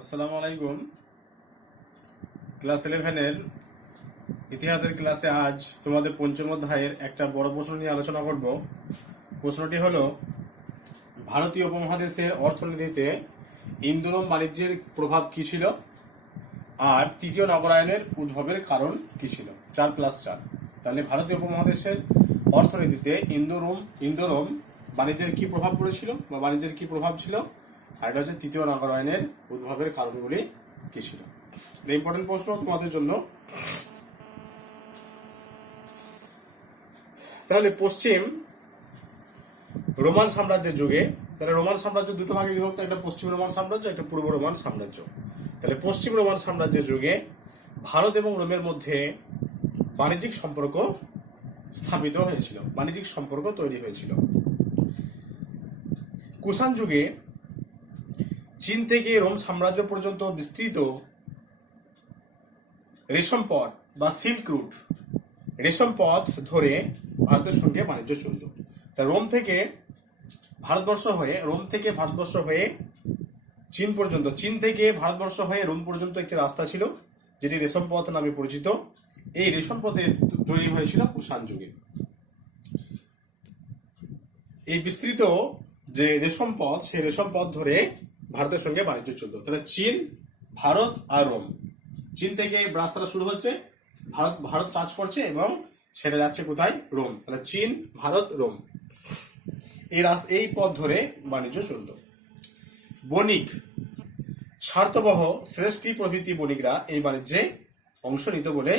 আসসালামু আলাইকুম। ক্লাস 11-এর ইতিহাসের ক্লাসে আজ তোমাদের পঞ্চম অধ্যায়ের একটা বড় প্রশ্ন নিয়ে আলোচনা করব। প্রশ্নটি হলো, ভারতীয় উপমহাদেশের অর্থনীতিতে ইন্দো রোম বাণিজ্যের প্রভাব কি ছিল, আর তৃতীয় নগরায়নের উদ্ভবের কারণ কি ছিল। 4+4। তাহলে ভারতীয় উপমহাদেশের অর্থনীতিতে ইন্দো রোম বাণিজ্যের কি প্রভাব পড়েছিল বা বাণিজ্যের কি প্রভাব ছিল, আর এটা হচ্ছে তৃতীয় নগরায়নের উদ্ভবের কারণগুলি কি ছিল। ইম্পর্টেন্ট প্রশ্ন তোমাদের জন্য। তাহলে পশ্চিম রোমান সাম্রাজ্যের যুগে, তাহলে রোমান সাম্রাজ্য দুটো ভাগে বিভক্ত, একটা পশ্চিম রোমান সাম্রাজ্য, একটা পূর্ব রোমান সাম্রাজ্য। তাহলে পশ্চিম রোমান সাম্রাজ্যের যুগে ভারত এবং রোমের মধ্যে বাণিজ্যিক সম্পর্ক স্থাপিত হয়েছিল, বাণিজ্যিক সম্পর্ক তৈরি হয়েছিল। কুষাণ যুগে চীন থেকে রোম সাম্রাজ্য পর্যন্ত বিস্তৃত রেশম পথ বা সিল্ক রুট, রেশম পথ ধরে ভারতের সঙ্গে বাণিজ্য চলত। তা রোম থেকে ভারতবর্ষ হয়ে চীন পর্যন্ত, চীন থেকে ভারতবর্ষ হয়ে রোম পর্যন্ত একটি রাস্তা ছিল, যেটি রেশম পথ নামে পরিচিত। এই রেশম পথে তৈরি হয়েছিল কুষাণ যুগে। এই বিস্তৃত যে রেশম পথ, সেই রেশম পথ ধরে ভারতের সঙ্গে বাণিজ্য চলত। তাহলে চীন, ভারত আর রোম, চীন থেকে রাস্তাটা শুরু হচ্ছে, ভারত টাচ করছে এবং সেটা যাচ্ছে কোথায়? রোম। তাহলে চীন, ভারত, রোম, এই পথ ধরে বাণিজ্য চলত। বণিক, স্বার্থবহ শ্রেষ্ঠী প্রভৃতি বণিকরা এই বাণিজ্যে অংশ নিত বলে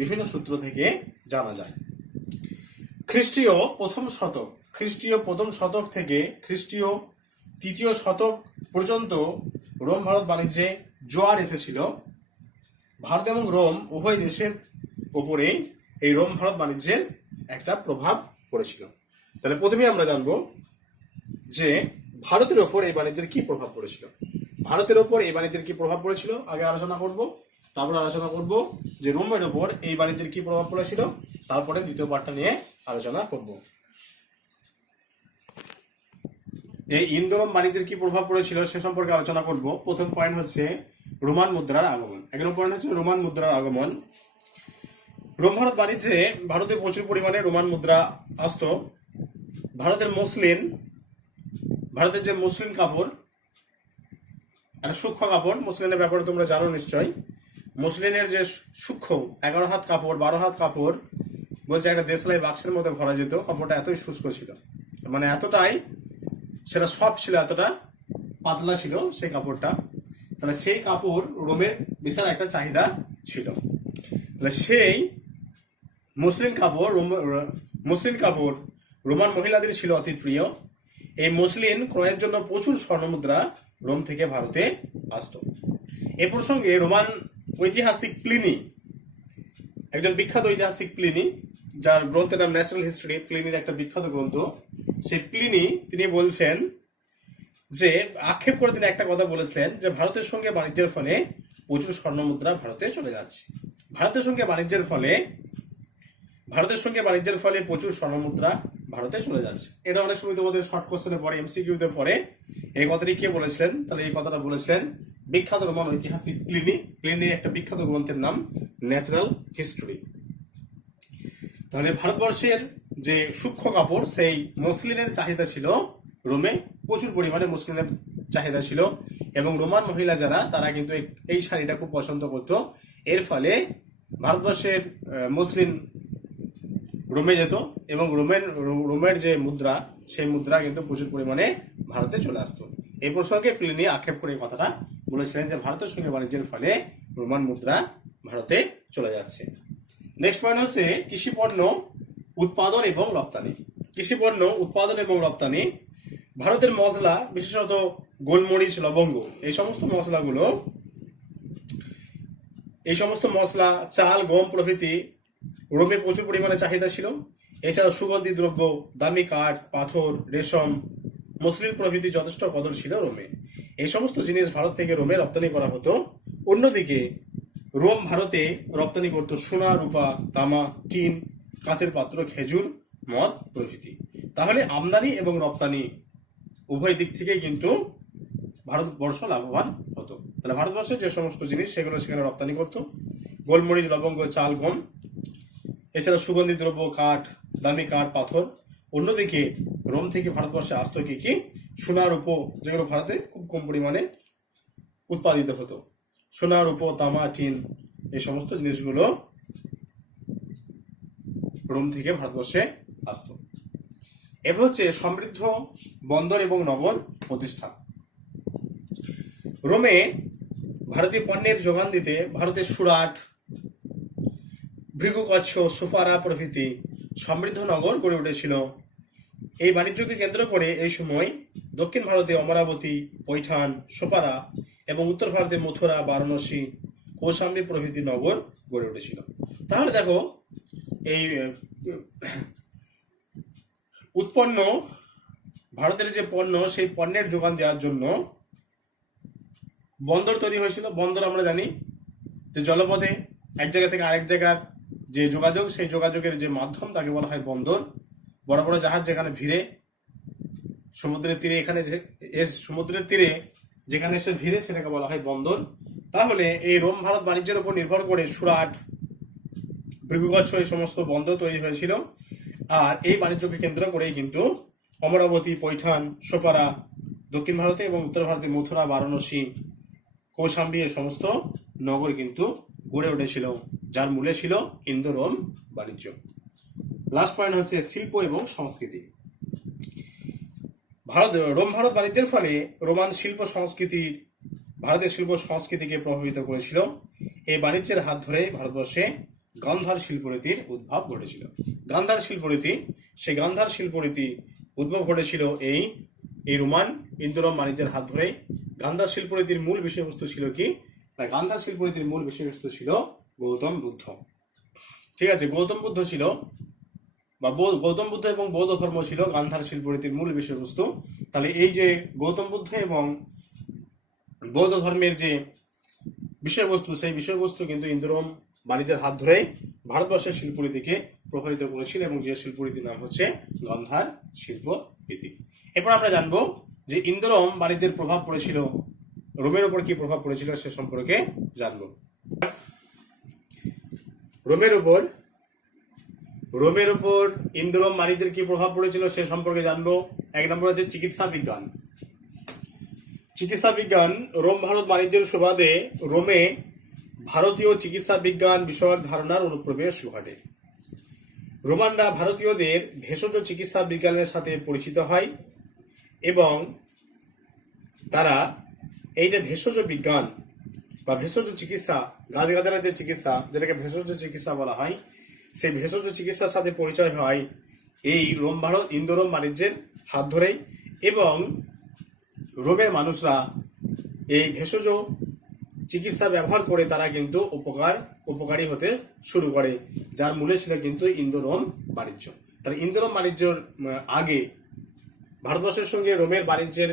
বিভিন্ন সূত্র থেকে জানা যায়। খ্রিস্টীয় প্রথম শতক থেকে খ্রিস্টীয় তৃতীয় শতক পর্যন্ত রোম ভারত বাণিজ্যে জোয়ার এসেছিল। ভারত এবং রোম উভয় দেশের ওপরে এই রোম ভারত বাণিজ্যের একটা প্রভাব পড়েছিল। তাহলে প্রথমে আমরা জানবো যে ভারতের ওপর এই বাণিজ্যের কি প্রভাব পড়েছিল। ভারতের ওপর এই বাণিজ্যের কি প্রভাব পড়েছিল আগে আলোচনা করব, তারপর আলোচনা করব যে রোমের ওপর এই বাণিজ্যের কি প্রভাব পড়েছিল, তারপরে দ্বিতীয় পার্টটা নিয়ে আলোচনা করব। এই ইন্দো রোম বাণিজ্যের কি প্রভাব পড়েছিল সে সম্পর্কে আলোচনা করব। প্রথম পয়েন্ট হচ্ছে রোমান মুদ্রার আগমন। এক নম্বর পয়েন্ট হচ্ছে রোমান মুদ্রার আগমন। রোম ভারত বাণিজ্যে ভারতে প্রচুর পরিমাণে রোমান মুদ্রা আসতো। ভারতের যে মসলিন কাপড়, একটা সূক্ষ্ম কাপড়, মসলিনের ব্যাপারে তোমরা জানো নিশ্চয়। মসলিনের যে সূক্ষ্ম 11 হাত কাপড়, 12 হাত কাপড়, বলছে একটা দেশলাই বাক্সের মধ্যে ভরা যেত। কাপড়টা এতই শুষ্ক ছিল, মানে এতটাই সেটা সফট ছিল, এতটা পাতলা ছিল সেই কাপড়টা। তাহলে সেই কাপড় রোমের বিশাল একটা চাহিদা ছিল। তাহলে সেই মসলিন কাপড় রোমান মহিলাদের ছিল অতি প্রিয়। এই মসলিন ক্রয়ের জন্য প্রচুর স্বর্ণমুদ্রা রোম থেকে ভারতে আসতো। এ প্রসঙ্গে রোমান ঐতিহাসিক প্লিনি, একজন বিখ্যাত ঐতিহাসিক প্লিনি, যার গ্রন্থের নাম ন্যাচারাল হিস্ট্রি, প্লিনির একটা বিখ্যাত গ্রন্থ। সেই প্লিনি তিনি বলছেন যে, আক্ষেপ করে তিনি একটা কথা বলেছিলেন যে ভারতের সঙ্গে বাণিজ্যের ফলে প্রচুর স্বর্ণমুদ্রা ভারতে চলে যাচ্ছে। ভারতের সঙ্গে বাণিজ্যের ফলে প্রচুর স্বর্ণমুদ্রা ভারতে চলে যাচ্ছে। এটা অনেক সময় তোমাদের শর্ট কোশ্চেনে পড়ে, এমসিকিউতে পড়ে। এই কথাটি কে বলেছিলেন? তাহলে এই কথাটা বলেছিলেন বিখ্যাত রোমান ঐতিহাসিক প্লিনি। প্লিনির একটা বিখ্যাত গ্রন্থের নাম ন্যাচারাল হিস্টরি। তাহলে ভারতবর্ষের যে সূক্ষ্ম কাপড়, সেই মসলিনের চাহিদা ছিল রোমে, প্রচুর পরিমাণে মসলিনের চাহিদা ছিল, এবং রোমান মহিলা যারা, তারা কিন্তু এই শাড়িটা খুব পছন্দ করত। এর ফলে ভারতবর্ষের মসলিন রোমে যেত, এবং রোমের যে মুদ্রা, সেই মুদ্রা কিন্তু প্রচুর পরিমাণে ভারতে চলে আসতো। এই প্রসঙ্গে প্লিনি আক্ষেপ করে কথাটা বলেছিলেন যে ভারতের সঙ্গে বাণিজ্যের ফলে রোমান মুদ্রা ভারতে চলে যাচ্ছে। নেক্সট পয়েন্ট হচ্ছে কৃষিপণ্য উৎপাদন এবং রপ্তানি। কৃষিপণ্য উৎপাদন এবং রপ্তানি। ভারতের মশলা, বিশেষত গোলমরিচ, লবঙ্গ, এই সমস্ত মশলা, চাল, গম প্রভৃতি রোমে প্রচুর পরিমাণে চাহিদা ছিল। এছাড়া সুগন্ধি দ্রব্য, দামি কাঠ, পাথর, রেশম, মসলিন প্রভৃতি যথেষ্ট কদর ছিল রোমে। এই সমস্ত জিনিস ভারত থেকে রোমে রপ্তানি করা হতো। অন্যদিকে রোম ভারতে রপ্তানি করত সোনা, রূপা, তামা, টিন, কাঁচের পাত্র, খেজুর, মদ প্রভৃতি। তাহলে আমদানি এবং রপ্তানি উভয় দিক থেকে কিন্তু ভারতবর্ষ লাভবান হতো। তাহলে ভারতবর্ষের যে সমস্ত জিনিস সেগুলো সেখানে রপ্তানি করতো, গোলমরিচ, লবঙ্গ, চাল, গম, এছাড়া সুগন্ধি দ্রব্য, কাঠ, দামি কাঠ, পাথর। অন্যদিকে রোম থেকে ভারতবর্ষে আসতো কি কি? সোনা, রূপো, যেগুলো ভারতে খুব কম পরিমাণে উৎপাদিত হতো। সোনা, রূপো, তামা, টিন, এই সমস্ত জিনিসগুলো রোম থেকে ভারতবর্ষে আসতো। এরপর হচ্ছে সমৃদ্ধ বন্দর এবং নগর প্রতিষ্ঠা। রোমে ভারতীয় পণ্যের যোগান দিতে ভারতের সুরাট, ভৃগুকচ্ছ, সুফারা প্রভৃতি সমৃদ্ধ নগর গড়ে উঠেছিল। এই বাণিজ্যকে কেন্দ্র করে এই সময় দক্ষিণ ভারতে অমরাবতী, পৈঠান, সোপারা এবং উত্তর ভারতে মথুরা, বারাণসী, কৌশাম্বী প্রভৃতি নগর গড়ে উঠেছিল। তাহলে দেখো, এই উৎপন্ন ভারতের যে পণ্য, সেই পণ্যের যোগান দেওয়ার জন্য বন্দর তৈরি হয়েছিল। বন্দর আমরা জানি যে জলপথে এক জায়গা থেকে আরেক জায়গার যে যোগাযোগ, সেই যোগাযোগের যে মাধ্যম তাকে বলা হয় বন্দর। বড় বড় জাহাজ যেখানে ভিড়ে সমুদ্রের তীরে, এখানে সমুদ্রের তীরে যেখানে এসে ভিড়ে সেটাকে বলা হয় বন্দর। তাহলে এই রোম ভারত বাণিজ্যের উপর নির্ভর করে সুরাট, ভৃগুকচ্ছ এই সমস্ত বন্দর তৈরি হয়েছিল। আর এই বাণিজ্যকে কেন্দ্র করেই কিন্তু অমরাবতী, পৈঠান, সোপারা দক্ষিণ ভারতে এবং উত্তর ভারতে মথুরা, বারাণসী, কৌশাম্বী এই সমস্ত নগর কিন্তু গড়ে উঠেছিল, যার মূলে ছিল ইন্দো রোম বাণিজ্য। লাস্ট পয়েন্ট হচ্ছে শিল্প এবং সংস্কৃতি। রোম ভারত বাণিজ্যের ফলে রোমান শিল্প সংস্কৃতি ভারতের শিল্প সংস্কৃতিকে প্রভাবিত করেছিল। এই বাণিজ্যের হাত ধরে ভারতবর্ষে গান্ধার শিল্পরীতির উদ্ভব ঘটেছিল। গান্ধার শিল্পরীতি, সেই গান্ধার শিল্পরীতি উদ্ভব ঘটেছিল এই রোমান ইন্দো রোম বাণিজ্যের হাত ধরে। গান্ধার শিল্পরীতির মূল বিষয়বস্তু ছিল কি না? গান্ধার শিল্পরীতির মূল বিষয়বস্তু ছিল গৌতম বুদ্ধ। ঠিক আছে, গৌতম বুদ্ধ ছিল, বা গৌতম বুদ্ধ এবং বৌদ্ধ ধর্ম ছিল গান্ধার শিল্পরীতির মূল বিষয়বস্তু। তাহলে এই যে গৌতম বুদ্ধ এবং বৌদ্ধ ধর্মের যে বিষয়বস্তু, সেই বিষয়বস্তু কিন্তু ইন্দো রোম বাণিজ্যের হাত ধরে ভারতবর্ষের শিল্পরীতিকে প্রভাবিত করেছিল, এবং যে শিল্পরীতির নাম হচ্ছে গান্ধার শিল্পরীতি। এরপর আমরা জানবো যে ইন্দো রোম বাণিজ্যের প্রভাব পড়েছিল, রোমের উপর কি প্রভাব পড়েছিল সে সম্পর্কে জানবো। রোমের উপর ইন্দো রোম বাণিজ্যের কি প্রভাব পড়েছিল সে সম্পর্কে জানবো। এক নম্বর হচ্ছে চিকিৎসা বিজ্ঞান। চিকিৎসা বিজ্ঞান, রোম ভারত বাণিজ্যের সুবাদে রোমে ভারতীয় চিকিৎসা বিজ্ঞান বিষয়ক ধারণার অনুপ্রবেশ ঘটে। রোমানরা ভারতীয়দের ভেষজ চিকিৎসা বিজ্ঞানের সাথে পরিচিত হয়, এবং তারা এই যে ভেষজ বিজ্ঞান বা ভেষজ চিকিৎসা, গাছগাছালির যে চিকিৎসা, যেটাকে ভেষজ চিকিৎসা বলা হয়, সেই ভেষজ চিকিৎসার সাথে পরিচয় হয় এই ইন্দো রোম বাণিজ্যের হাত ধরেই। এবং রোমের মানুষরা এই ভেষজ চিকিৎসা ব্যবহার করে তারা কিন্তু উপকারী হতে শুরু করে, যার মূলে ছিল কিন্তু ইন্দো রোম বাণিজ্য। তাহলে ইন্দো রোম বাণিজ্যের আগে ভারতবর্ষের সঙ্গে রোমের বাণিজ্যের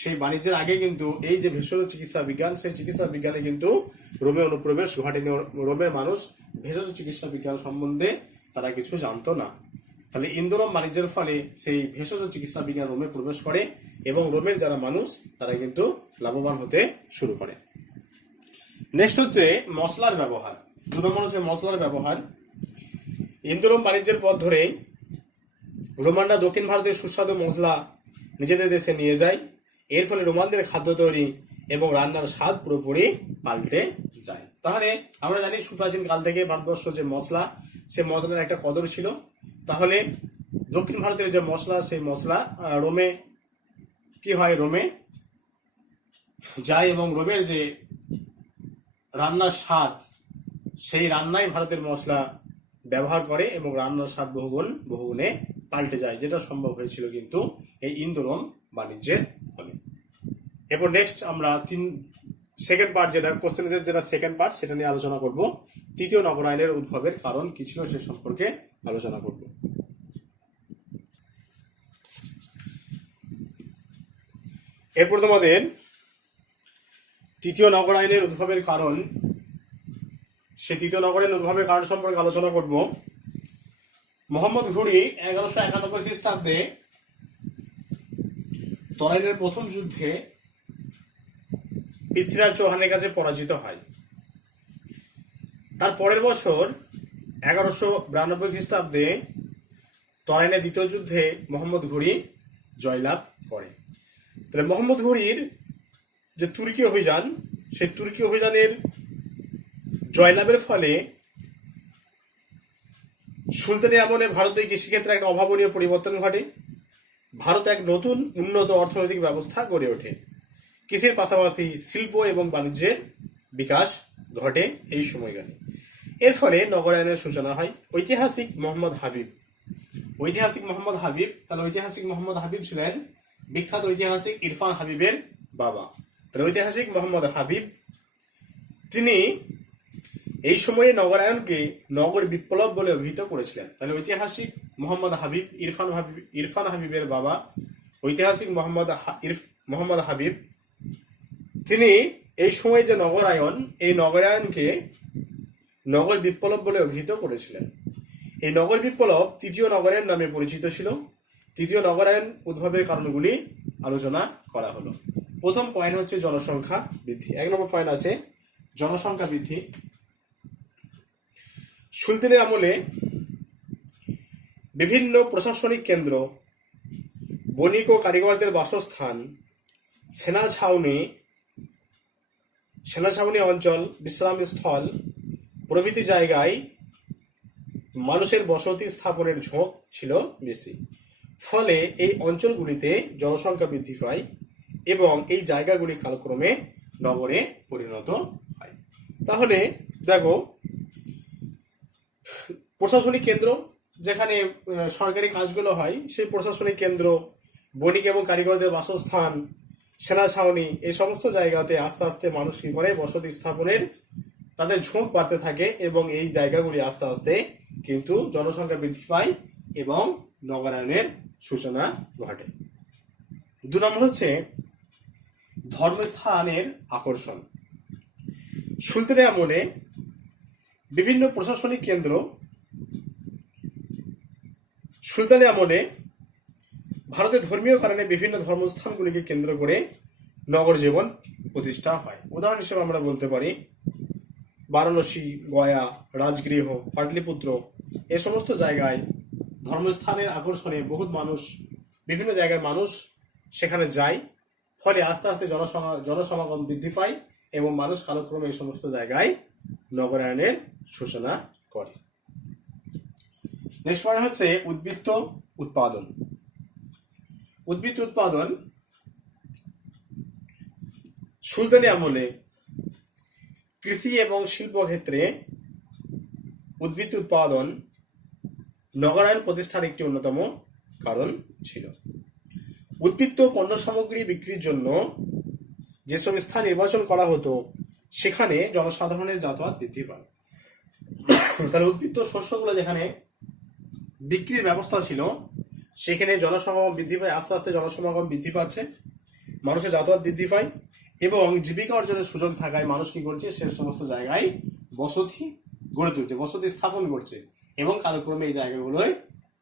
সেই বাণিজ্যের আগে কিন্তু এই যে ভেষজ চিকিৎসা বিজ্ঞান, সেই চিকিৎসা বিজ্ঞানে কিন্তু রোমে অনুপ্রবেশ ঘটেনি। রোমের মানুষ ভেষজ চিকিৎসা বিজ্ঞান সম্বন্ধে তারা কিছু জানতো না। তাহলে ইন্দো রোম বাণিজ্যের ফলে সেই ভেষজ চিকিৎসা বিজ্ঞান রোমে প্রবেশ করে, এবং রোমের যারা মানুষ তারা কিন্তু লাভবান হতে শুরু করে। নেক্সট হচ্ছে মশলার ব্যবহার। 2 নম্বর হচ্ছে মশলার ব্যবহার। ইন্দো রোম বাণিজ্যের পথ ধরে রোমানরা দক্ষিণ ভারতের সুস্বাদু মশলা নিজেদের দেশে নিয়ে যায়। এর ফলে রোমানদের খাদ্য তৈরি এবং রান্নার স্বাদ পুরোপুরি পাল্টে যায়। তাহলে আমরা জানি সুপ্রাচীন কাল থেকে ভারতবর্ষ যে মশলা, সে মশলার একটা কদর ছিল। তাহলে দক্ষিণ ভারতের যে মশলা, সেই মশলা রোমে কি হয়, রোমে যায়, এবং রোমের যে রান্নার স্বাদ, সেই রান্নায় ভারতের মশলা ব্যবহার করে, এবং রান্নার স্বাদ বহুগুণে পাল্টে যায়, যেটা সম্ভব হয়েছিল কিন্তু এই ইন্দো রোম বাণিজ্যের ফলে। এরপর নেক্সট আমরা সেকেন্ড পার্ট, যেটা কোশ্চেনের যেটা সেকেন্ড পার্ট, সেটা নিয়ে আলোচনা করব। তৃতীয় নগরায়নের উদ্ভবের কারণ কি ছিল সে সম্পর্কে আলোচনা করব। এরপর তোমাদের তৃতীয় নগরায়নের উদ্ভবের কারণ, সে তৃতীয় নগরায়নের উদ্ভবের কারণ সম্পর্কে আলোচনা করব। মোহাম্মদ ঘুরি 1191 খ্রিস্টাব্দে তরাইনের প্রথম যুদ্ধে পৃথ্বীরাজ চৌহানের কাছে পরাজিত হয়। তার পরের বছর 1192 খ্রিস্টাব্দে তরাইনের দ্বিতীয় যুদ্ধে মোহাম্মদ ঘুরি জয়লাভ করে। তাহলে মোহাম্মদ ঘুরির যে তুর্কি অভিযান, সেই তুর্কি অভিযানের জয়লাভের ফলে সুলতানি আমলে ভারতের কৃষিক্ষেত্রে একটা অভাবনীয় পরিবর্তন ঘটে। ভারত এক নতুন উন্নত অর্থনৈতিক ব্যবস্থা গড়ে ওঠে। কৃষির পাশাপাশি শিল্প এবং বাণিজ্যের বিকাশ ঘটে এই সময়কালে। এর ফলে নগরায়নের সূচনা হয়। ঐতিহাসিক মোহাম্মদ হাবিব, তাহলে ঐতিহাসিক মোহাম্মদ হাবিব ছিলেন বিখ্যাত ঐতিহাসিক ইরফান হাবিবের বাবা। তাহলে ঐতিহাসিক মোহাম্মদ হাবিব তিনি এই সময়ে নগরায়নকে নগর বিপ্লব বলে অভিহিত করেছিলেন। তাহলে ঐতিহাসিক মোহাম্মদ হাবিব, ইরফান হাবিবের বাবা ঐতিহাসিক মোহাম্মদ হাবিব, তিনি এই সময় যে নগরায়ন, এই নগরায়নকে নগর বিপ্লব বলে অভিহিত করেছিলেন। এই নগর বিপ্লব তৃতীয় নগরায়ন নামে পরিচিত ছিল। তৃতীয় নগরায়ন উদ্ভবের কারণগুলি আলোচনা করা হলো। প্রথম পয়েন্ট হচ্ছে জনসংখ্যা বৃদ্ধি। 1 নম্বর পয়েন্ট আছে জনসংখ্যা বৃদ্ধি। সুলতানি আমলে বিভিন্ন প্রশাসনিক কেন্দ্র, বণিক ও কারিগরদের বাসস্থান, সেনা ছাউনি অঞ্চল, বিশ্রামস্থল প্রভৃতি জায়গায় মানুষের বসতি স্থাপনের ঝোঁক ছিল বেশি। ফলে এই অঞ্চলগুলিতে জনসংখ্যা বৃদ্ধি পায় এবং এই জায়গাগুলি কালক্রমে নগরে পরিণত হয়। তাহলে দেখো, প্রশাসনিক কেন্দ্র, যেখানে সরকারি কাজগুলো হয়, সেই প্রশাসনিক কেন্দ্র, বণিক এবং কারিগরদের বাসস্থান, সেনা ছাউনি, এই সমস্ত জায়গাতে আস্তে আস্তে মানুষ কি করে বসতি স্থাপনের তাদের ঝোঁক বাড়তে থাকে এবং এই জায়গাগুলি আস্তে আস্তে কিন্তু জনসংখ্যা বৃদ্ধি পায় এবং নগরায়নের সূচনা ঘটে। 2 নম্বর হচ্ছে ধর্মস্থানের আকর্ষণ। সুলতানি আমলে বিভিন্ন প্রশাসনিক কেন্দ্র, সুলতানি আমলে ভারতের ধর্মীয় কারণে বিভিন্ন ধর্মস্থানগুলিকে কেন্দ্র করে নগর জীবন প্রতিষ্ঠা হয়। উদাহরণ হিসেবে আমরা বলতে পারি বারাণসী, গয়া, রাজগৃহ, পাটলিপুত্র, এ সমস্ত জায়গায় ধর্মস্থানের আকর্ষণে বহুত মানুষ, বিভিন্ন জায়গার মানুষ সেখানে যায়। ফলে আস্তে আস্তে জনসমাগম বৃদ্ধি পায় এবং মানুষ কালক্রমে এই সমস্ত জায়গায় নগরায়নের সূচনা করে। নেক্সট পয়েন্ট হচ্ছে উদ্বৃত্ত উৎপাদন। উদ্বৃত্ত উৎপাদন সুলতানি আমলে কৃষি এবং শিল্প ক্ষেত্রে উদ্বৃত্ত উৎপাদন নগরায়ন প্রতিষ্ঠার একটি অন্যতম কারণ ছিল। উদ্বৃত্ত পণ্য সামগ্রী বিক্রির জন্য যেসব স্থান নির্বাচন করা হতো সেখানে জনসাধারণের যাতায়াত বৃদ্ধি পায়। তাহলে উদ্বৃত্ত শস্যগুলো যেখানে বিক্রির ব্যবস্থা ছিল সেখানে জনসমাগম বৃদ্ধি পায়, আস্তে আস্তে জনসমাগম বৃদ্ধি পাচ্ছে, মানুষের যাতায়াত বৃদ্ধি পায় এবং জীবিকা অর্জনের সুযোগ থাকায় মানুষ কি করছে, সে সমস্ত জায়গায় বসতি গড়ে তুলছে, বসতি স্থাপন করছে এবং কালক্রমে এই জায়গাগুলোয়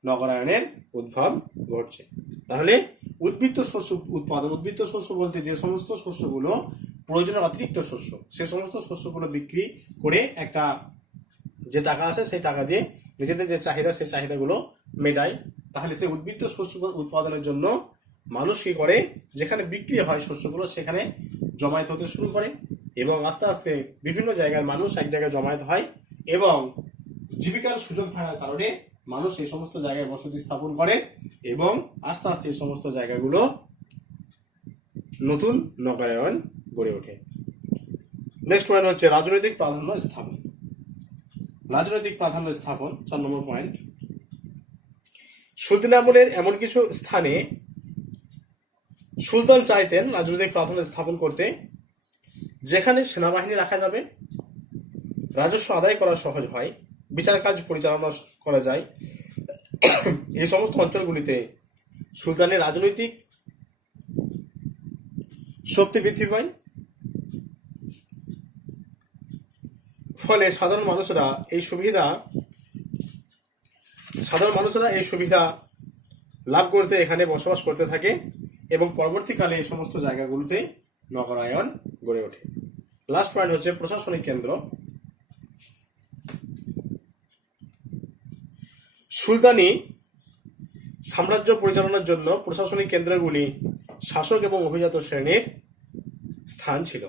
নগরায়নের উদ্ভব ঘটছে। তাহলে উদ্বৃত্ত শস্য উৎপাদন, উদ্বৃত্ত শস্য বলতে যে সমস্ত শস্যগুলো প্রয়োজনের অতিরিক্ত শস্য, সে সমস্ত শস্যগুলো বিক্রি করে একটা যে টাকা আসে সেই টাকা দিয়ে নিজেদের যে চাহিদা, সেই চাহিদাগুলো মেটায়। তাহলে সেই উদ্বৃত্ত শস্য উৎপাদনের জন্য মানুষ কি করে, যেখানে বিক্রি হয় শস্যগুলো সেখানে জমায়েত হতে শুরু করে এবং আস্তে আস্তে বিভিন্ন জায়গার মানুষ এক জায়গায় জমায়েত হয় এবং জীবিকার সুযোগ থাকার কারণে মানুষ এই সমস্ত জায়গায় বসতি স্থাপন করে এবং আস্তে আস্তে এই সমস্ত জায়গাগুলো নতুন নগরায়ন গড়ে ওঠে। নেক্সট পয়েন্ট হচ্ছে রাজনৈতিক প্রাধান্য স্থাপন। রাজনৈতিক প্রাধান্য স্থাপন 4 নম্বর পয়েন্ট। সুলতানি আমলের এমন কিছু স্থানে সুলতান চাইতেন রাজনৈতিক প্রাধান্য স্থাপন করতে, যেখানে সেনাবাহিনী রাখা যাবে, রাজস্ব আদায় করা সহজ হয়, বিচার কাজ পরিচালনা করা যায়। এই সমস্ত অঞ্চলগুলিতে সুলতানের রাজনৈতিক শক্তি বৃদ্ধি পায়। ফলে সাধারণ মানুষেরা এই সুবিধা লাভ করতে এখানে বসবাস করতে থাকে এবং পরবর্তীকালে এই সমস্ত জায়গাগুলোতে নগরায়ন গড়ে ওঠে। লাস্ট পয়েন্ট হচ্ছে প্রশাসনিক কেন্দ্র। সুলতানি সাম্রাজ্য পরিচালনার জন্য প্রশাসনিক কেন্দ্রগুলি শাসক এবং অভিজাত শ্রেণীর স্থান ছিল।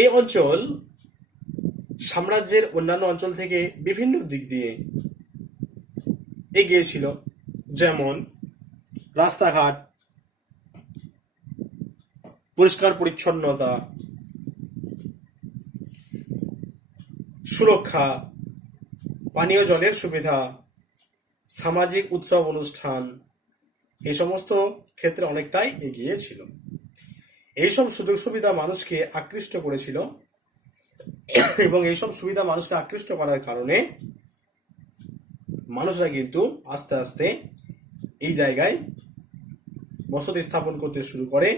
এই অঞ্চল সাম্রাজ্যের অন্যান্য অঞ্চল থেকে বিভিন্ন দিক দিয়ে এগিয়ে ছিল, যেমন রাস্তাঘাট, পরিষ্কার পরিচ্ছন্নতা, সুরক্ষা, পানীয় জলের সুবিধা, সামাজিক উৎসব অনুষ্ঠান, এই সমস্ত ক্ষেত্রে অনেকটাই এগিয়ে ছিল। এইসব সুযোগ সুবিধা মানুষকে আকৃষ্ট করেছিল এবং এইসব সুবিধা মানুষকে আকৃষ্ট করার কারণে মানুষরা কিন্তু আস্তে আস্তে এই জায়গায় বসতি স্থাপন করতে শুরু করে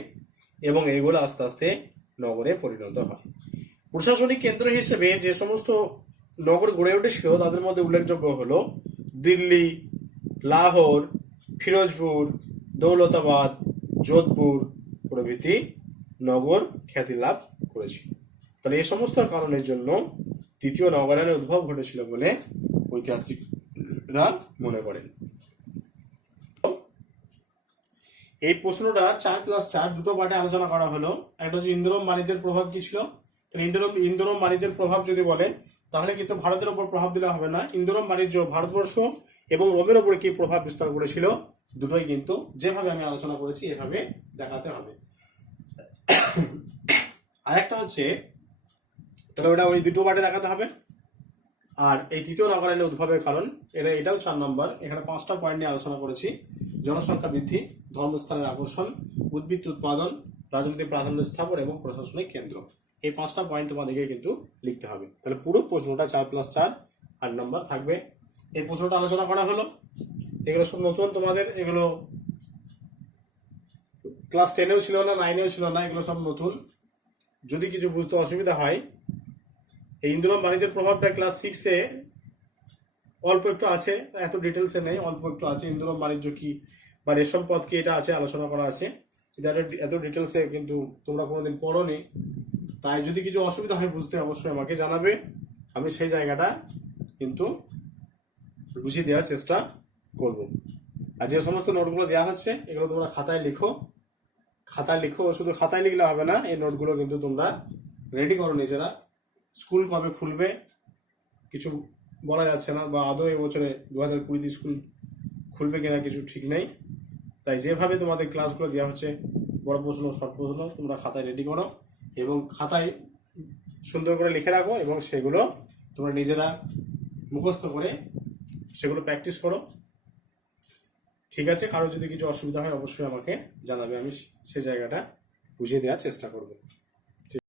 এবং এইগুলো আস্তে আস্তে নগরে পরিণত হয়। প্রশাসনিক কেন্দ্র হিসেবে যে সমস্ত নগর গড়ে উঠেছিল তাদের মধ্যে উল্লেখযোগ্য হলো দিল্লি, লাহোর, ফিরোজপুর, দৌলতাবাদ, যোধপুর প্রভৃতি নগর খ্যাতি লাভ করেছিল। তাহলে এই সমস্ত কারণের জন্য তৃতীয় নগরায়নের উদ্ভব ঘটেছিল বলে ঐতিহাসিকরা মনে করেন। এই প্রশ্নটা 4+4 দুটো পার্টে আলোচনা করা হলো। একটা হচ্ছে ইন্দোরম বাণিজ্যের প্রভাব কি ছিল। তাহলে ইন্দোরম বাণিজ্যের প্রভাব যদি বলে তাহলে কিন্তু ভারতের উপর প্রভাব দিলে হবে না। ইন্দোরম বাণিজ্য ভারতবর্ষ এবং রোমের উপরে কি প্রভাব বিস্তার করেছিল দুটোই কিন্তু যেভাবে আমি আলোচনা করেছি এভাবে দেখাতে হবে। আরেকটা হচ্ছে তাহলে ওটা ওই দুটো পার্টে দেখাতে হবে। আর এই তৃতীয় নগরায়নের উদ্ভবের কারণ এটাও 4 নম্বর। এখানে 5টা পয়েন্ট নিয়ে আলোচনা করেছি। জনসংখ্যা বৃদ্ধি, ধর্মস্থানের আকর্ষণ, উদ্ভিদ উৎপাদন, রাজনৈতিক প্রাধান্য স্থাপন এবং প্রশাসনিক কেন্দ্র। এই 5টা পয়েন্ট তোমাদেরকে কিন্তু লিখতে হবে। তাহলে পুরো প্রশ্নটা 4+4 8 নম্বর থাকবে। এই প্রশ্নটা আলোচনা করা হলো। এগুলো সব নতুন তোমাদের, এগুলো ক্লাস 10-এও ছিল না, 9-এও ছিল না, এগুলো সব নতুন। যদি কিছু বুঝতে অসুবিধা হয়, এই ইন্দোরম বাণিজ্যের প্রভাবটা ক্লাস 6-এ অল্প একটু আছে, এত ডিটেলসে নেই, অল্প একটু আছে। ইন্দোরম বাণিজ্য কি বা রেশম পথ কি এটা আছে, আলোচনা করা আছে। এত ডিটেলসে কিন্তু তোমরা কোনোদিন পড়োনি। তাই যদি কিছু অসুবিধা হয় বুঝতে অবশ্যই আমাকে জানাবে, আমি সেই জায়গাটা কিন্তু বুঝিয়ে দেওয়ার চেষ্টা করব। আর যে সমস্ত নোটগুলো দেওয়া হচ্ছে এগুলো তোমরা খাতায় লিখো। শুধু খাতায় লিখলে হবে না, এই নোটগুলো কিন্তু তোমরা রেডি করো নিজেরা। স্কুল কবে খুলবে কিছু বলা যাচ্ছে না, বা আদৌ এবছরে 2020 স্কুল খুলবে কিনা কিছু ঠিক নেই। তাই যেভাবে তোমাদের ক্লাসগুলো দেওয়া হচ্ছে, বড় প্রশ্ন, শর্ট প্রশ্ন, তোমরা খাতায় রেডি করো এবং খাতায় সুন্দর করে লিখে রাখো এবং সেগুলো তোমরা নিজেরা মুখস্থ করে সেগুলো প্র্যাকটিস করো। ঠিক আছে? কারো যদি কিছু অসুবিধা হয় অবশ্যই আমাকে জানাবে, আমি সে জায়গাটা বুঝিয়ে দেওয়ার চেষ্টা করব।